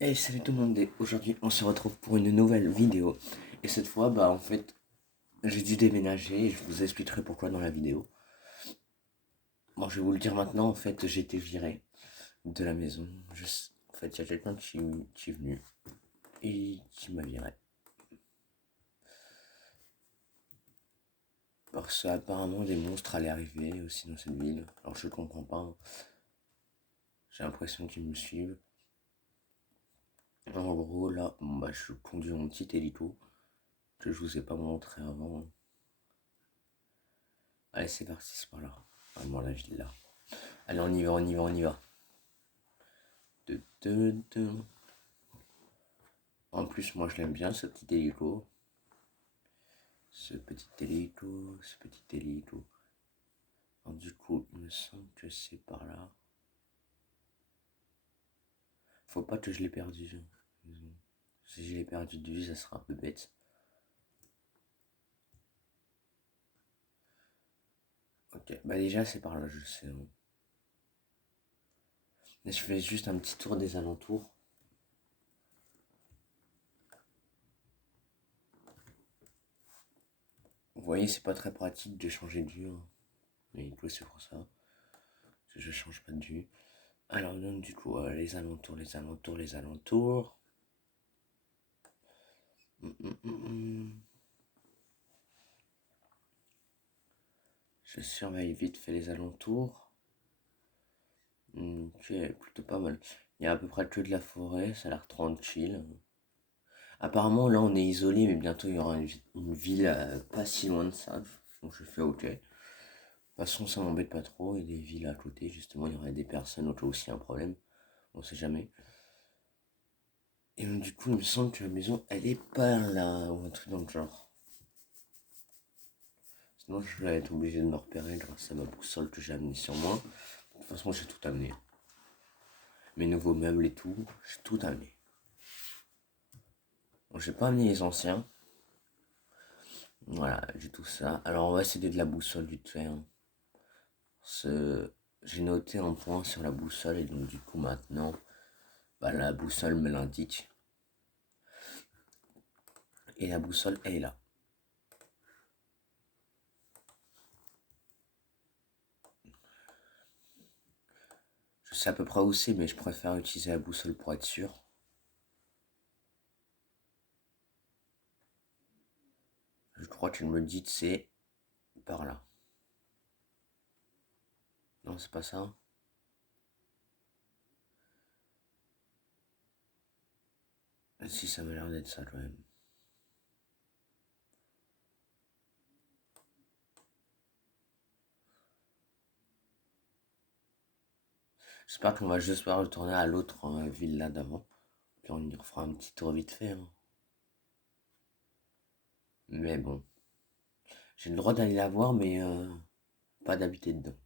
Hey, salut tout le monde, et aujourd'hui on se retrouve pour une nouvelle vidéo. Et cette fois, en fait, j'ai dû déménager et je vous expliquerai pourquoi dans la vidéo. Bon, je vais vous le dire maintenant, en fait, j'ai été viré de la maison. En fait, il y a quelqu'un qui est venu et qui m'a viré. Parce qu'apparemment des monstres allaient arriver aussi dans cette ville. Alors je comprends pas, hein. J'ai l'impression qu'ils me suivent. En gros, là, je conduis mon petit hélico que je vous ai pas montré avant. Allez, c'est parti, c'est par là. Vraiment la ville là. Allez, on y va, on y va, on y va. De, de. En plus, moi je l'aime bien ce petit hélico. Ce petit hélico, ce petit hélico. Alors, du coup, il me semble que c'est par là. Faut pas que je l'ai perdu. Si je l'ai perdu de vue, ça sera un peu bête. Ok, déjà c'est par là, je sais, hein. Là, je fais juste un petit tour des alentours. Vous voyez, c'est pas très pratique de changer de vue, hein. Mais du coup, c'est pour ça que je change pas de vue. Alors, donc, du coup, les alentours, les alentours, les alentours. Je surveille vite fait les alentours. Ok, plutôt pas mal. Il y a à peu près que de la forêt, ça a l'air tranquille. Apparemment, là, on est isolé, mais bientôt, il y aura une ville pas si loin de ça. Donc, je fais ok. De toute façon, ça m'embête pas trop. Il y a des villes à côté, justement, il y aurait des personnes au cas où s'il y a un problème. On sait jamais. Et donc, du coup, il me semble que la maison, elle est pas là, ou un truc dans le genre. Sinon, je vais être obligé de me repérer grâce à ma boussole que j'ai amenée sur moi. De toute façon, j'ai tout amené. Mes nouveaux meubles et tout, j'ai tout amené. Bon, j'ai pas amené les anciens. Voilà, j'ai tout ça. Alors, on va essayer de la boussole vite fait, hein. J'ai noté un point sur la boussole et donc du coup maintenant, la boussole me l'indique. Et la boussole est là. Je sais à peu près où c'est, mais je préfère utiliser la boussole pour être sûr. Je crois qu'elle me dit que c'est par là. Non, c'est pas ça. Si, ça m'a l'air d'être ça quand même. J'espère qu'on va juste pas retourner à l'autre ville là d'avant. Puis on y refera un petit tour vite fait, hein. Mais bon. J'ai le droit d'aller la voir, mais pas d'habiter dedans.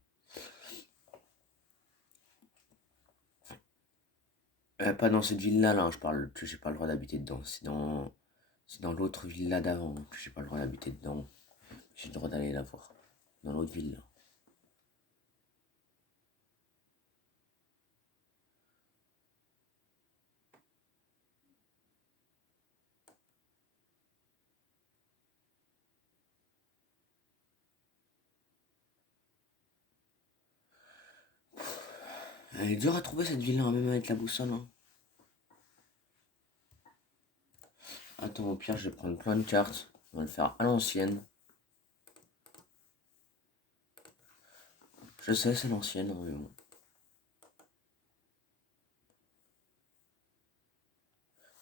Pas dans cette ville-là, là, je parle que j'ai pas le droit d'habiter dedans. C'est dans l'autre ville-là d'avant que j'ai pas le droit d'habiter dedans. J'ai le droit d'aller la voir. Dans l'autre ville, là. Elle est dure à trouver cette ville-là, même avec la boussole, hein. Attends, au pire, je vais prendre plein de cartes. On va le faire à l'ancienne. Je sais, c'est l'ancienne, hein, mais bon.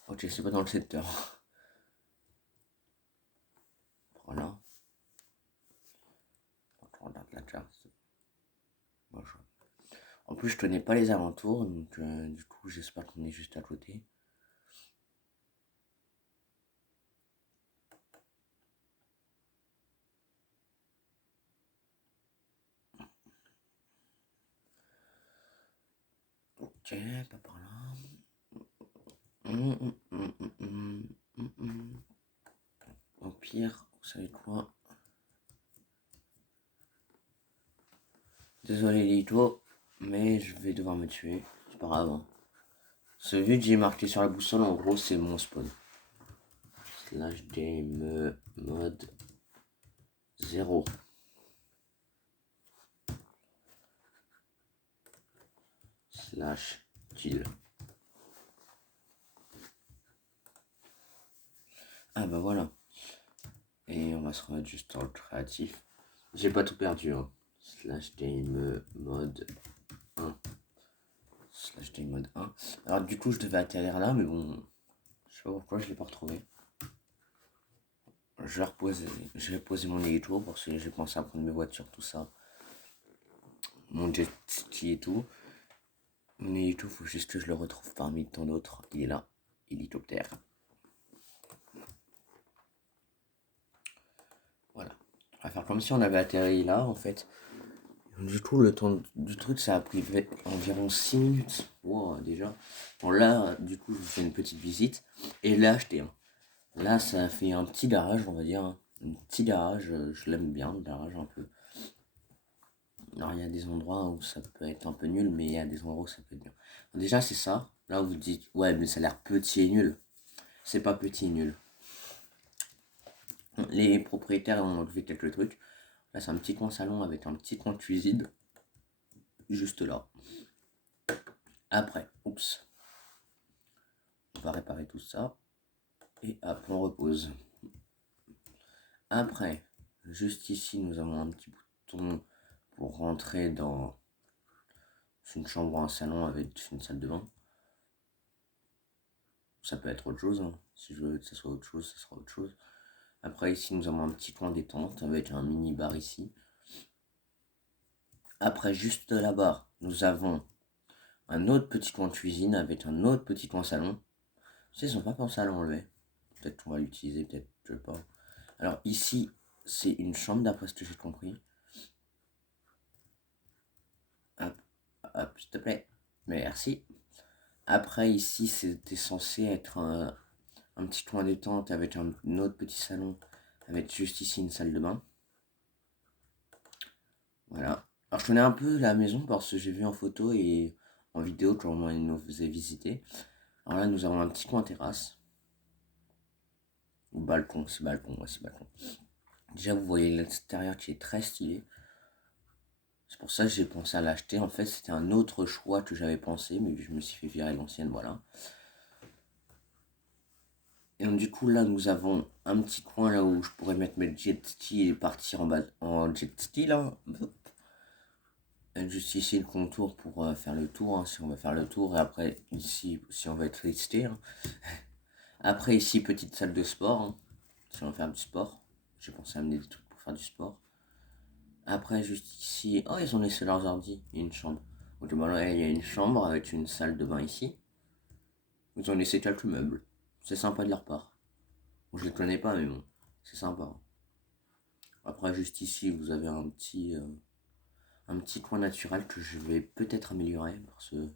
Ok, c'est pas dans le secteur. Voilà. On regarde la carte. Bonjour. En plus, je connais pas les alentours, donc du coup, j'espère qu'on est juste à côté. Ok, pas par là. Au pire, vous savez quoi? Désolé Lito, mais je vais devoir me tuer. C'est pas grave, hein. Ce vu que j'ai marqué sur la boussole, en gros, c'est mon spawn. Slash game mode 0. Slash kill. Ah bah voilà. Et on va se remettre juste dans le créatif. J'ai pas tout perdu, hein. Slash game mode 1. Slash game mode 1. Alors du coup, je devais atterrir là, mais bon, je sais pas pourquoi je l'ai pas retrouvé. Je vais reposer mon hélico parce que j'ai pensé à prendre mes voitures, tout ça. Mon jet ski et tout. Mon hélico, faut juste que je le retrouve parmi tant d'autres. Il est là. Hélicoptère. Voilà. On va faire comme si on avait atterri là, en fait. Du coup, le temps du truc, ça a pris environ 6 minutes. Wow, déjà. Bon, là, du coup, je vous fais une petite visite. Et là, acheté. Là, ça fait un petit garage, on va dire. Un petit garage. Je l'aime bien, le garage, un peu. Alors, il y a des endroits où ça peut être un peu nul, mais il y a des endroits où ça peut être bien. Alors, déjà, c'est ça. Là, vous dites, ouais, mais ça a l'air petit et nul. C'est pas petit et nul. Les propriétaires ont enlevé quelques trucs. Là, c'est un petit coin salon avec un petit coin cuisine. Juste là. Après, oups. On va réparer tout ça. Et après, on repose. Après, juste ici, nous avons un petit bouton pour rentrer dans une chambre ou un salon avec une salle de bain. Ça peut être autre chose, hein. Si je veux que ce soit autre chose, ça sera autre chose. Après, ici, nous avons un petit coin détente avec un mini bar ici. Après, juste là-bas, nous avons un autre petit coin cuisine avec un autre petit coin salon. Ils sont pas pensé à l'enlever. Peut-être qu'on va l'utiliser, peut-être, je sais pas. Alors ici, c'est une chambre d'après ce que j'ai compris. Hop, hop, s'il te plaît. Merci. Après, ici, c'était censé être un petit coin détente avec un autre petit salon. Avec juste ici une salle de bain. Voilà. Alors je connais un peu la maison parce que j'ai vu en photo et en vidéo quand on nous faisait visiter. Alors là, nous avons un petit coin terrasse. Ou balcon, c'est balcon, ouais, c'est balcon. Déjà, vous voyez l'extérieur qui est très stylé. C'est pour ça que j'ai pensé à l'acheter. En fait, c'était un autre choix que j'avais pensé, mais je me suis fait virer l'ancienne, voilà. Et donc, du coup, là, nous avons un petit coin là où je pourrais mettre mes jet ski et partir en jet ski, là. Juste ici, le contour pour faire le tour, hein, si on va faire le tour. Et après, ici, si on va être resté. Hein. Après, ici, petite salle de sport, hein, si on va faire du sport. J'ai pensé à amener des trucs pour faire du sport. Après, juste ici, oh, ils ont laissé leurs ordi. Il y a une chambre. Donc, voilà, il y a une chambre avec une salle de bain ici. Ils ont laissé quelques meubles. C'est sympa de leur part. Bon, je les connais pas, mais bon, c'est sympa. Après, juste ici, vous avez un petit coin naturel que je vais peut-être améliorer parce que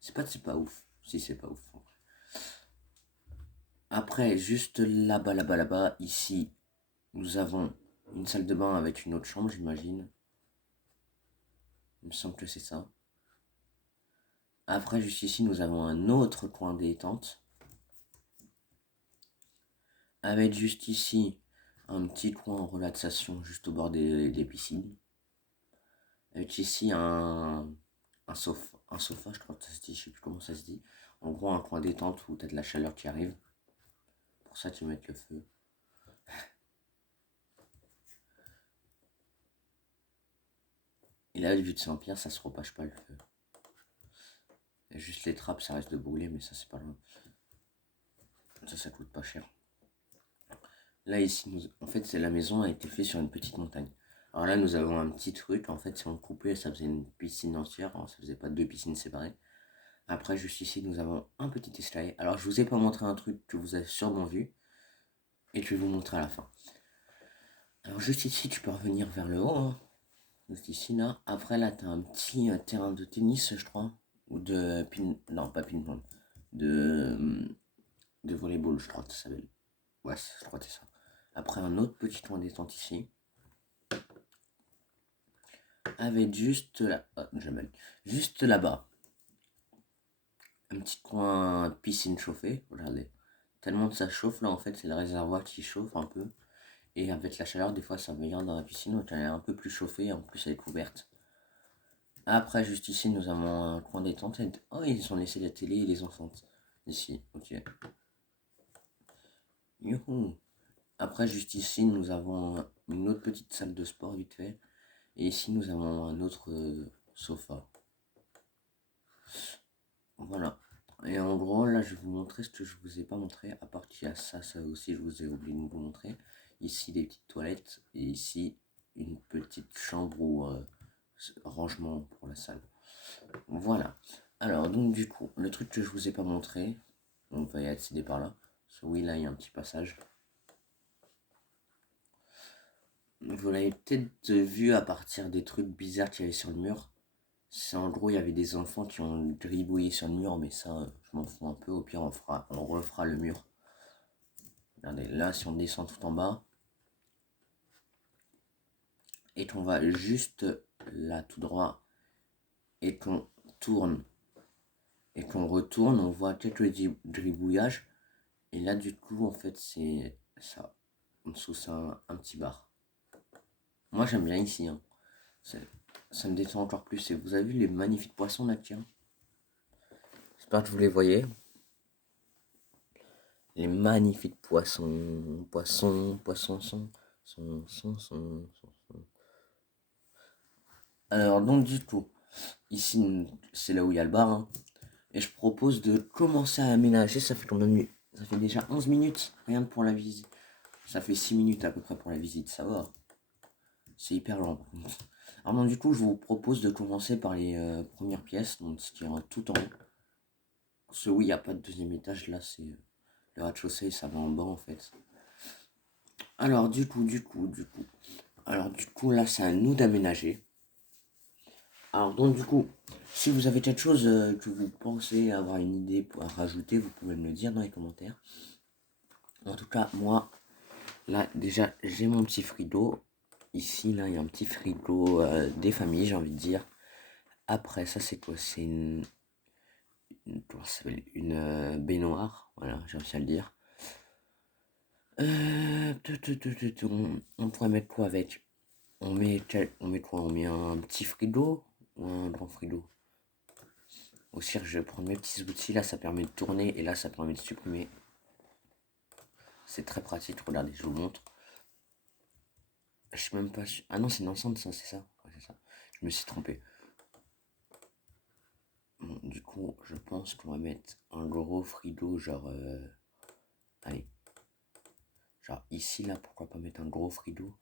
c'est pas ouf. Si, c'est pas ouf. Après, juste là-bas, là-bas, là-bas, ici, nous avons une salle de bain avec une autre chambre, j'imagine. Il me semble que c'est ça. Après, juste ici, nous avons un autre coin détente. Avec juste ici, un petit coin en relaxation juste au bord des piscines. Avec ici un sofa, je crois que ça se dit, je sais plus comment ça se dit. En gros, un coin détente où tu as de la chaleur qui arrive. Pour ça, tu mets le feu. Et là, vu que c'est en pierre, ça se repâche pas le feu. Et juste les trappes, ça reste de brûler, mais ça, c'est pas loin. Ça coûte pas cher. Là, ici, en fait, c'est la maison a été faite sur une petite montagne. Alors là, nous avons un petit truc. En fait, si on coupait, ça faisait une piscine entière. Alors, ça faisait pas deux piscines séparées. Après, juste ici, nous avons un petit escalier. Alors, je vous ai pas montré un truc que vous avez sûrement vu et que je vais vous montrer à la fin. Alors, juste ici, tu peux revenir vers le haut. Hein. Juste ici, là. Après, là, tu as un petit terrain de tennis, je crois. Ou de ping... Non, pas ping-pong. De volleyball, je crois que ça s'appelle. Ouais, je crois que c'est ça. Après, un autre petit coin détente ici. Avec juste là... Oh, juste là-bas. un petit coin piscine chauffée, regardez. Tellement que ça chauffe là, en fait, c'est le réservoir qui chauffe un peu. Et avec la chaleur, des fois, ça vient dans la piscine, donc elle est un peu plus chauffée, et en plus elle est couverte. Après, juste ici, nous avons un coin détente. Oh, ils ont laissé la télé et les enfants. Ici, ok. Youhou. Après, juste ici, nous avons une autre petite salle de sport vite fait. Et ici, nous avons un autre sofa. Voilà. Et en gros, là, je vais vous montrer ce que je vous ai pas montré. À part qu'il y a ça, ça aussi, je vous ai oublié de vous montrer. Ici, des petites toilettes. Et ici, une petite chambre ou rangement pour la salle. Voilà. Alors, donc, du coup, le truc que je vous ai pas montré, on va y accéder par là. Parce que oui, là, il y a un petit passage. Vous l'avez peut-être vu à partir des trucs bizarres qu'il y avait sur le mur. C'est en gros, il y avait des enfants qui ont gribouillé sur le mur, mais ça, je m'en fous un peu. Au pire, on refera le mur. Regardez, là, si on descend tout en bas, et qu'on va juste là tout droit, et qu'on tourne, et qu'on retourne, on voit quelques gribouillages. Et là, du coup, en fait, c'est ça. En dessous, c'est un petit bar. Moi, j'aime bien ici. Hein. Ça me détend encore plus. Et vous avez vu les magnifiques poissons là, tiens. J'espère que vous les voyez. Les magnifiques poissons. Poissons sont. Alors, donc, du coup, ici, c'est là où il y a le bar. Hein. Et je propose de commencer à aménager. Ça fait combien de minutes? Ça fait déjà 11 minutes. Rien que pour la visite. Ça fait 6 minutes à peu près pour la visite. Ça va. C'est hyper long. Alors donc, du coup, je vous propose de commencer par les premières pièces, donc ce qui est tout en haut. Parce que oui, il n'y a pas de deuxième étage, là c'est le rez-de-chaussée, ça va en bas en fait. Alors du coup. Alors du coup, là c'est à nous d'aménager. Alors donc du coup, si vous avez quelque chose que vous pensez avoir une idée pour rajouter, vous pouvez me le dire dans les commentaires. En tout cas, moi, là déjà, j'ai mon petit frigo. Ici, là, il y a un petit frigo des familles, j'ai envie de dire. Après, ça c'est quoi? C'est comment ça s'appelle, une baignoire, voilà, j'ai réussi à le dire. On pourrait mettre quoi avec? On met quoi? On met un petit frigo ou un grand frigo? Aussi, je vais prendre mes petits outils, là ça permet de tourner et là ça permet de supprimer. C'est très pratique, regardez, je vous montre. Je sais même pas. Ah non, c'est une enceinte, ça, c'est ça. Ouais, c'est ça. Je me suis trompé. Bon, du coup, je pense qu'on va mettre un gros frigo, genre. Allez. Genre ici, là, pourquoi pas mettre un gros frigo?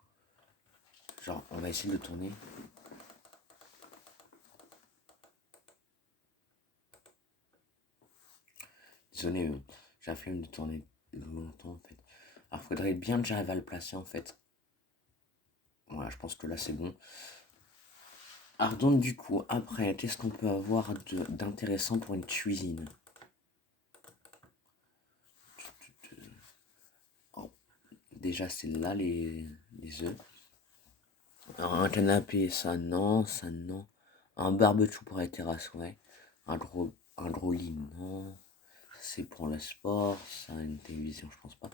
Genre, on va essayer de le tourner. Désolé, j'ai la flemme de tourner longtemps en fait. Alors, faudrait bien que j'arrive à le placer en fait. Voilà, je pense que là c'est bon. Alors, donc, du coup, après, qu'est-ce qu'on peut avoir d'intéressant pour une cuisine? Oh, déjà, c'est là les œufs. Alors, un canapé, ça non, ça non. Un barbecue pour la terrasse, ouais. Un gros lit, non. C'est pour le sport, ça, une télévision, je pense pas.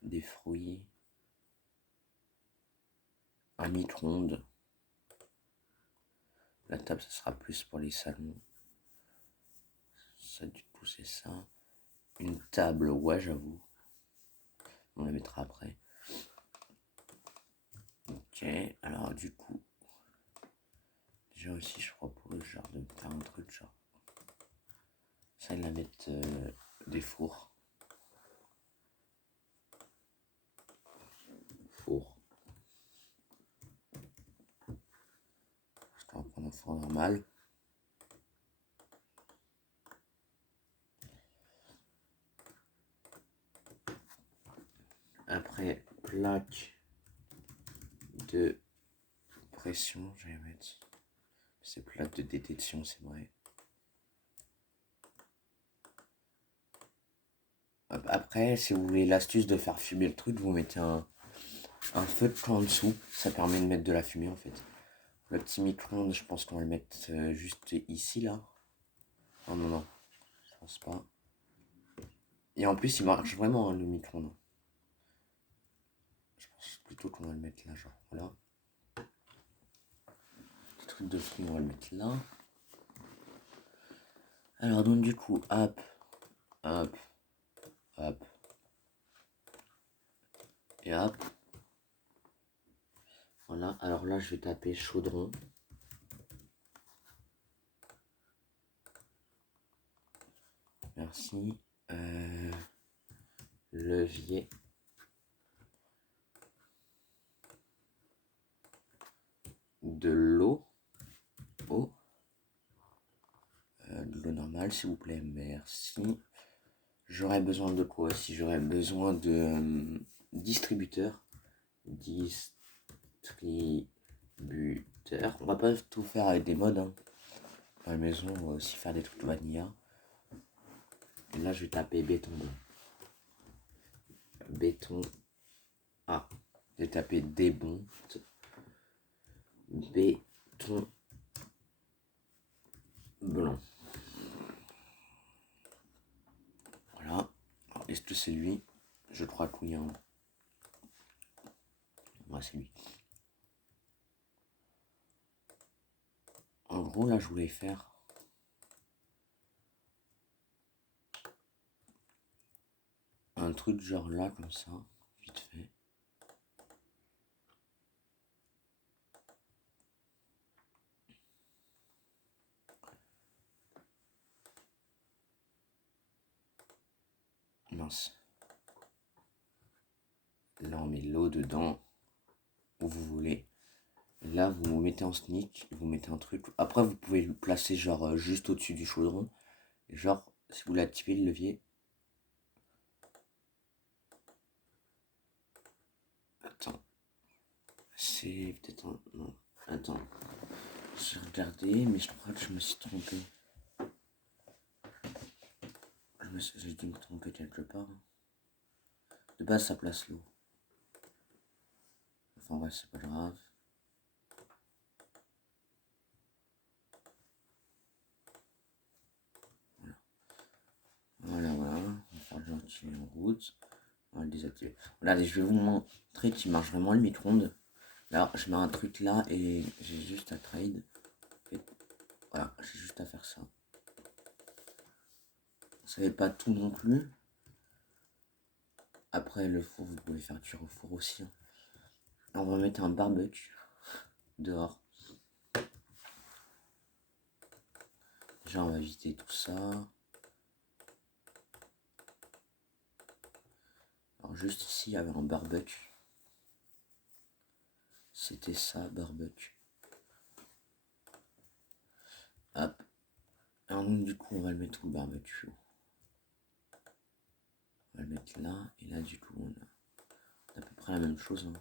Des fruits. Un micro-ondes. La table, ça sera plus pour les salons. Ça, du coup, c'est ça. Une table, ouais, j'avoue. On la mettra après. Ok, alors du coup, déjà aussi, je propose genre de faire un truc genre. Ça, il va mettre des fours. Four. Parce qu'on va prendre un four normal. Après, plaque de pression, je vais mettre. C'est plaque de détection, c'est vrai. Après, si vous voulez l'astuce de faire fumer le truc, vous mettez un feu de camp en dessous. Ça permet de mettre de la fumée en fait. Le petit micro-ondes, je pense qu'on va le mettre juste ici là. Non, non, non. pense pas. Et en plus, il marche vraiment, hein, le micro-ondes. Je pense plutôt qu'on va le mettre là, genre, voilà. Le truc de fruits, on va le mettre là. Alors, donc, du coup, hop, hop, hop, et hop. Voilà, alors là, je vais taper chaudron. Merci. Levier. De l'eau. Eau. De l'eau normale, s'il vous plaît. Merci. J'aurais besoin de quoi? Si j'aurais besoin de distributeur. Distributeur. On va pas tout faire avec des modes, hein. Dans la maison, on va aussi faire des trucs vanilla. Et là, je vais taper béton blanc. Béton. Ah, j'ai tapé débonte. Béton blanc. Voilà. Alors, est-ce que c'est lui? Je crois que oui. Hein. Ouais, c'est lui. En gros, là, je voulais faire un truc genre là, comme ça, vite fait. Mince. Là, on met l'eau dedans, où vous voulez. Là, vous vous mettez en sneak, vous mettez un truc. Après, vous pouvez le placer genre juste au-dessus du chaudron. Et genre, si vous l'activez le levier. Attends. C'est peut-être un... Non. Attends. J'ai regardé, mais je crois que je me suis trompé. J'ai dû me tromper quelque part. De base, ça place l'eau. Enfin, ouais, c'est pas grave. Voilà, voilà. On va faire gentil en route. On va le désactiver. Voilà, allez, je vais vous montrer qu'il marche vraiment le micro-ondes. Là, je mets un truc là et j'ai juste à trade. Et voilà, j'ai juste à faire ça. Vous savez pas tout non plus. Après, le four, vous pouvez faire cuire au four aussi. Hein. On va mettre un barbecue dehors. Déjà, on va éviter tout ça. Alors, juste ici, il y avait un barbecue. C'était ça, barbecue. Hop. Alors, donc, du coup, on va le mettre où le barbecue? On va le mettre là. Et là, du coup, on a à peu près la même chose. Hein.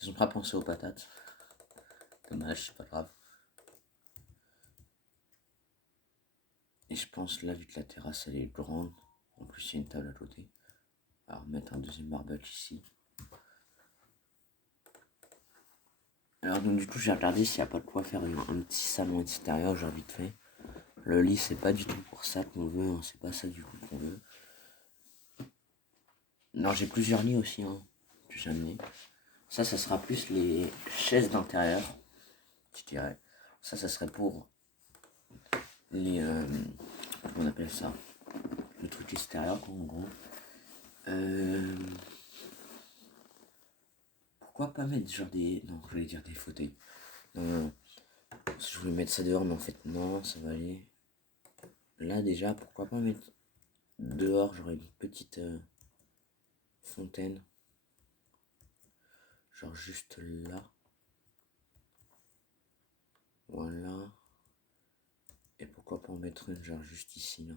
Ils ont pas pensé aux patates. Dommage, c'est pas grave. Et je pense là, vu que la terrasse elle est grande, en plus il y a une table à côté, alors mettre un deuxième barbecue ici. Alors donc du coup j'ai regardé s'il n'y a pas de quoi faire un petit salon extérieur, genre vite fait. Le lit c'est pas du tout pour ça qu'on veut, hein, c'est pas ça du tout qu'on veut. Non j'ai plusieurs lits aussi, hein, que j'ai amené. Ça sera plus les chaises d'intérieur, je dirais. Ça serait pour les... comment on appelle ça? Le truc extérieur quoi, en gros. Pourquoi pas mettre genre des... Non, je voulais dire des fauteuils. Non. Je voulais mettre ça dehors, mais en fait non, ça va aller. Là déjà, pourquoi pas mettre dehors, j'aurais une petite fontaine. Genre juste là. Voilà. Et pourquoi pas en mettre une genre juste ici là.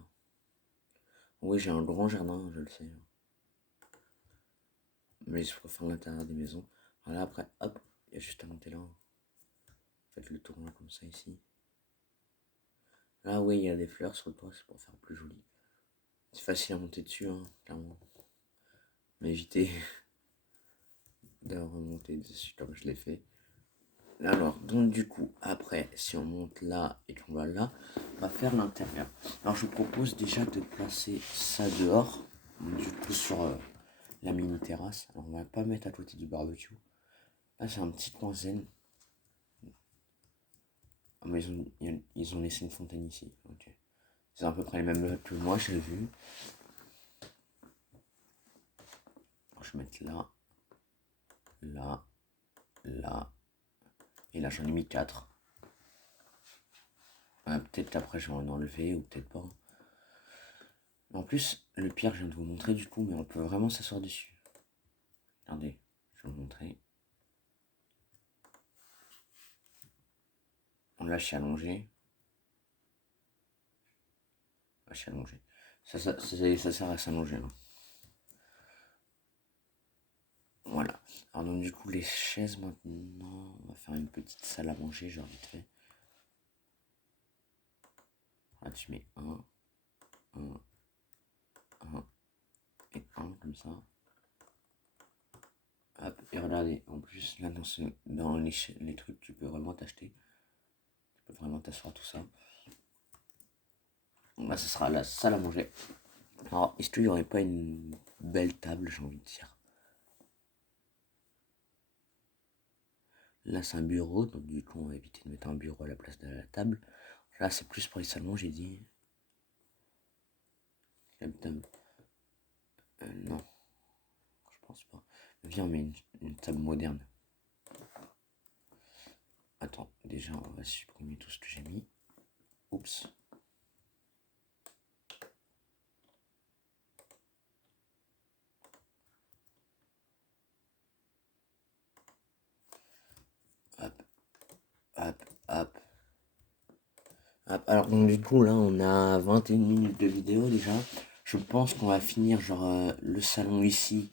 Oui, j'ai un grand jardin, je le sais. Mais je préfère l'intérieur des maisons. Voilà, après, hop, il y a juste à monter là. Faites le tour là comme ça ici. Là, oui, il y a des fleurs sur le toit, c'est pour faire plus joli. C'est facile à monter dessus, hein, clairement. Mais évitez de remonter dessus comme je l'ai fait. Alors, donc du coup, après, si on monte là et qu'on va là, on va faire l'intérieur. Alors je vous propose déjà de placer ça dehors, du coup sur la mini terrasse. Alors on va pas mettre à côté du barbecue. Là c'est un petit coin zen. Ah, mais ils ont laissé une fontaine ici. Ok. C'est à peu près les mêmes meubles que moi, j'ai vu. Alors, je vais mettre là, là, là. Et là j'en ai mis 4. Peut-être qu'après je vais en enlever ou peut-être pas. En plus, le pire, je viens de vous montrer du coup, mais on peut vraiment s'asseoir dessus. Regardez, je vais vous montrer. Là, je suis allongé. Là, je suis allongé. Ça sert à s'allonger. Hein. Voilà. Alors donc du coup, les chaises maintenant, on va faire une petite salle à manger, genre vite fait. Là, tu mets un et un comme ça. Hop, et regardez, en plus, là, dans les trucs, tu peux vraiment t'acheter. Tu peux vraiment t'asseoir tout ça. Donc là, ce sera la salle à manger. Alors, est-ce qu'il n'y aurait pas une belle table, j'ai envie de dire. Là, c'est un bureau, donc du coup, on va éviter de mettre un bureau à la place de la table. Là, c'est plus pour les salons, j'ai dit. Non, je pense pas. Viens, on met une table moderne. Attends, déjà, on va supprimer tout ce que j'ai mis. Oups. Hop, hop, hop. Hop. Alors, donc, du coup, là, on a 21 minutes de vidéo déjà. Je pense qu'on va finir, genre, le salon ici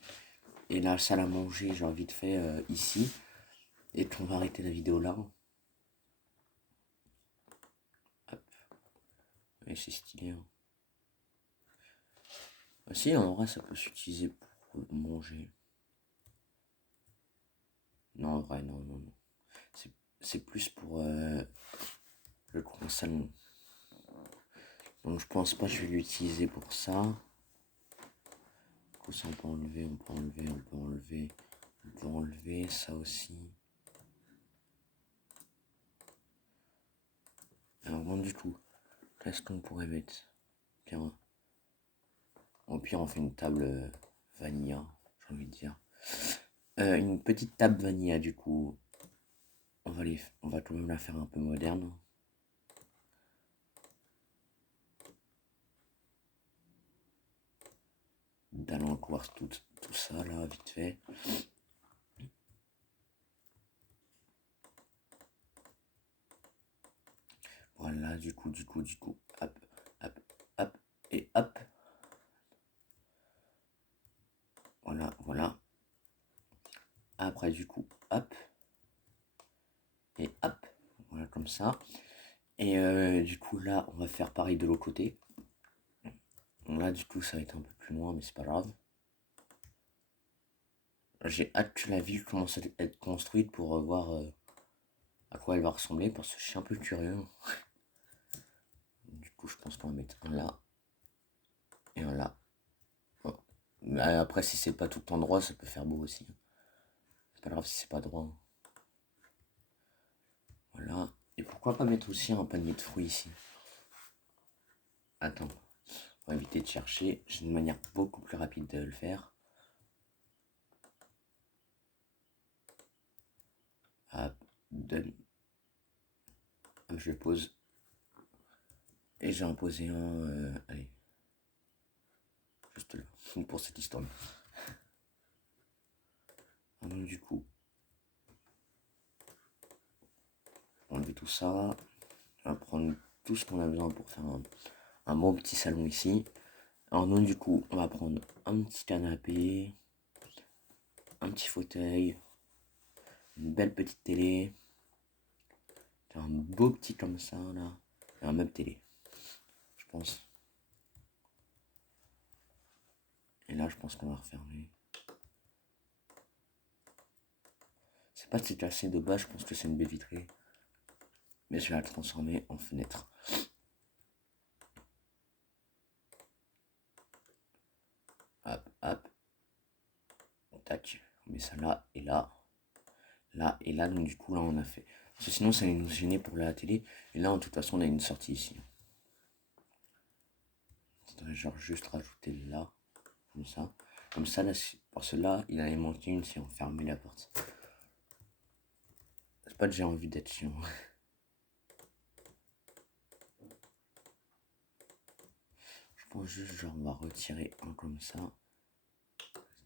et la salle à manger, genre, vite fait, ici. Et qu'on va arrêter la vidéo là. Hop. Et c'est stylé, hein. Ah, si, en vrai, ça peut s'utiliser pour manger. Non, en vrai, non, non, non. C'est plus pour le coin salon. Donc je pense pas que je vais l'utiliser pour ça. Du coup, ça on peut enlever, on peut enlever, on peut enlever. On peut enlever ça aussi. Alors bon, du coup, qu'est-ce qu'on pourrait mettre? Bien. Au pire, on fait une table vanilla, j'ai envie de dire. Une petite table vanilla, du coup. On va quand même la faire un peu moderne. D'aller voir tout ça là, vite fait. Voilà, du coup, hop, hop, hop, et hop. Voilà, voilà. Après, du coup, hop, et hop. Voilà, comme ça. Et du coup, là, on va faire pareil de l'autre côté. Là, du coup, ça va être un peu plus loin, mais c'est pas grave. J'ai hâte que la ville commence à être construite pour voir à quoi elle va ressembler, parce que je suis un peu curieux. Du coup, je pense qu'on va mettre un là et un là. Bon. Mais après, si c'est pas tout le temps droit, ça peut faire beau aussi. C'est pas grave si c'est pas droit. Voilà. Et pourquoi pas mettre aussi un panier de fruits ici? Attends, on va éviter de chercher. J'ai une manière beaucoup plus rapide de le faire. Hop, donne. Hop, je pose. Et j'ai imposé un. Allez. Juste là. Pour cette histoire. Donc, du coup, on enlever tout ça. On va prendre tout ce qu'on a besoin pour faire un bon petit salon ici. Alors donc du coup, on va prendre un petit canapé, un petit fauteuil, une belle petite télé, un beau petit comme ça là, et un meuble télé, je pense. Et là, je pense qu'on va refermer. C'est pas si c'est assez de bas, je pense que c'est une baie vitrée. Mais je vais la transformer en fenêtre. tac, on met ça là et là. Là et là, donc du coup là on a fait. Parce que sinon ça allait nous gêner pour la télé. Et là, de toute façon, on a une sortie ici. Faudrait genre juste rajouter là, comme ça. Comme ça, là, parce que là, il allait manquer une si on fermait la porte. C'est pas que j'ai envie d'être chiant. Je pense juste, genre, on va retirer un comme ça.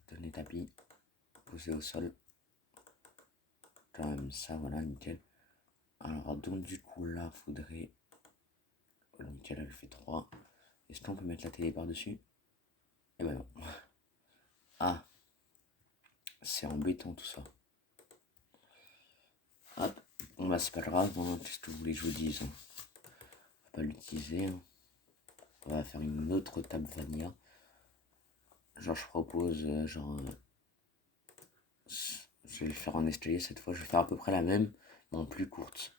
Donner tapis. Poser au sol. Comme ça, voilà, nickel. Alors, donc, du coup, là, faudrait. Oh, nickel, elle fait 3. Est-ce qu'on peut mettre la télé par-dessus? Eh ben non. Ah, c'est embêtant tout ça. Hop. Bon, bah, c'est pas grave, hein. Qu'est-ce que vous voulez que je vous dise, hein. On va pas l'utiliser, hein. On va faire une autre table Vanilla. Genre, je propose, je vais le faire en escalier cette fois. Je vais faire à peu près la même, mais en plus courte.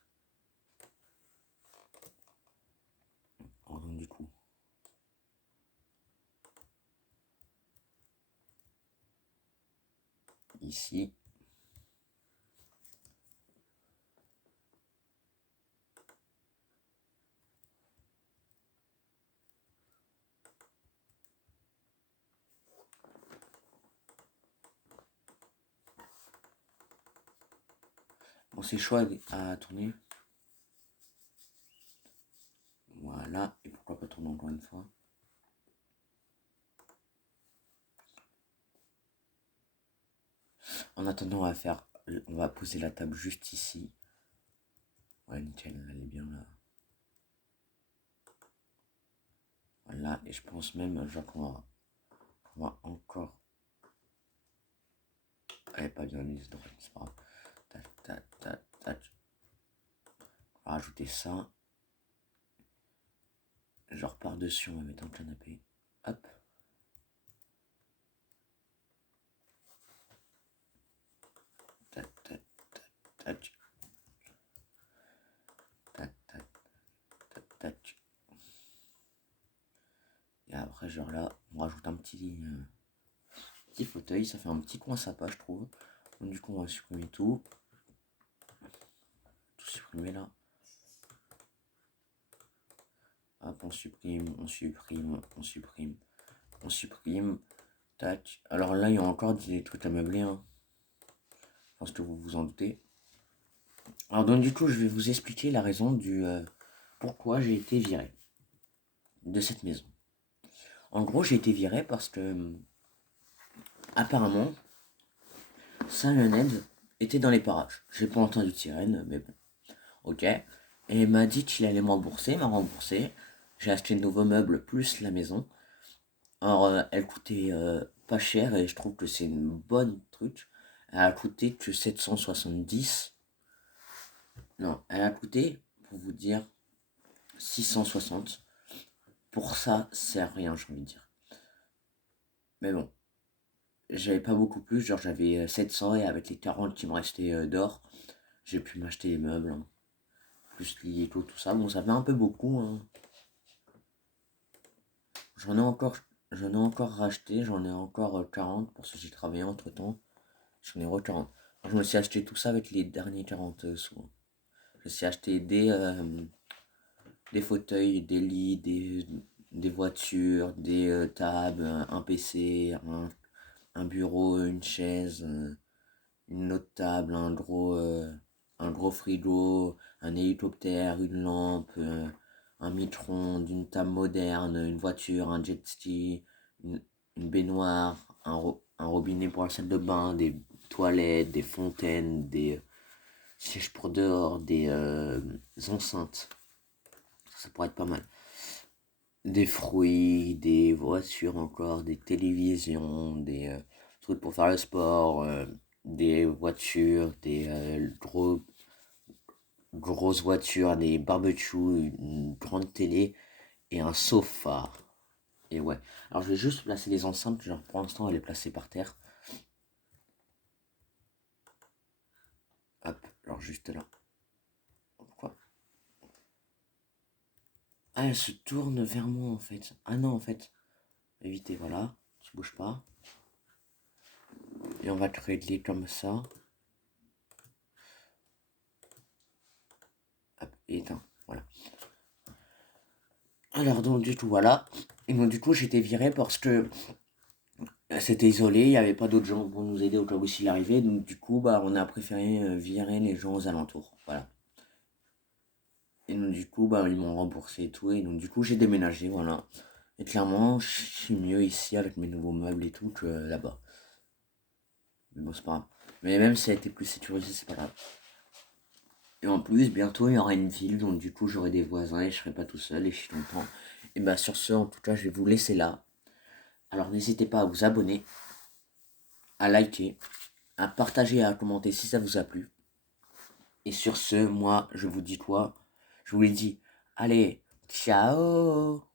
Alors, donc, du coup. Ici. Bon, c'est chaud à tourner. Voilà. Et pourquoi pas tourner encore une fois. En attendant, on va poser la table juste ici. Ouais, nickel, elle est bien là. Voilà, et je pense même, genre, qu'on va encore. Elle est pas bien mise, donc c'est pas grave. Tac, tac, tac, tac. On va rajouter ça. Genre par-dessus, on va mettre un canapé. Hop. Tac, tac, tac, tac. Tac, tac, tac, tac. Et après, genre là, on rajoute un petit fauteuil. Ça fait un petit coin sympa, je trouve. Donc, du coup, on va supprimer tout. Tout supprimer là. Hop, on supprime, on supprime, on supprime, on supprime. Tac. Alors là, il y a encore des trucs à meubler, hein. Je pense que vous vous en doutez. Alors donc du coup, je vais vous expliquer la raison du pourquoi j'ai été viré de cette maison. En gros, j'ai été viré parce que apparemment, Saint-Lionel était dans les parages. J'ai pas entendu de sirène, mais bon, ok. Et il m'a dit qu'il allait m'embourser, m'a remboursé. J'ai acheté de nouveaux meubles plus la maison. Alors, elle coûtait pas cher et je trouve que c'est une bonne truc. Elle a coûté que 770. Non, elle a coûté, pour vous dire, 660. Pour ça, c'est rien, j'ai envie de dire. Mais bon, j'avais pas beaucoup plus, genre j'avais 700 et avec les 40 qui me restaient d'or, j'ai pu m'acheter les meubles, hein. Plus lit et tout ça. Bon, ça fait un peu beaucoup, hein. J'en ai encore, j'en ai encore racheté, j'en ai encore 40 parce que j'ai travaillé entre temps. J'en ai re 40. Alors, je me suis acheté tout ça avec les derniers 40 sous, hein. Je me suis acheté des fauteuils, des lits, des voitures, des tables, un PC, un bureau, une chaise, une autre table, un gros frigo, un hélicoptère, une lampe, un micro-ondes, une table moderne, une voiture, un jet ski, une, une baignoire, un robinet pour la salle de bain, des toilettes, des fontaines, des sièges pour dehors, des enceintes. Ça pourrait être pas mal. Des fruits, des voitures encore, des télévisions, des trucs pour faire le sport, des voitures, des grosses voitures, des barbecues, une grande télé et un sofa. Et ouais. Alors je vais juste placer les enceintes, genre pour l'instant elle est placée par terre. Hop, alors juste là. Pourquoi? Ah, elle se tourne vers moi en fait. Ah non en fait. Évitez, voilà. Tu bouges pas. Et on va te régler comme ça. Hop, et éteins, voilà. Alors donc du coup voilà. Et donc du coup j'étais viré parce que c'était isolé, il n'y avait pas d'autres gens pour nous aider au cas où s'il arrivait. Donc du coup bah on a préféré virer les gens aux alentours. Voilà. Et donc du coup bah ils m'ont remboursé et tout. Et donc du coup j'ai déménagé, voilà. Et clairement je suis mieux ici avec mes nouveaux meubles et tout que là-bas. Mais bon c'est pas grave. Mais même si ça a été plus sécurisé, c'est pas grave. Et en plus, bientôt, il y aura une ville, donc du coup, j'aurai des voisins et je serai pas tout seul et je suis content. Et bah, sur ce, en tout cas, je vais vous laisser là. Alors, n'hésitez pas à vous abonner, à liker, à partager et à commenter si ça vous a plu. Et sur ce, moi, je vous dis quoi? Je vous l'ai dit. Allez, ciao!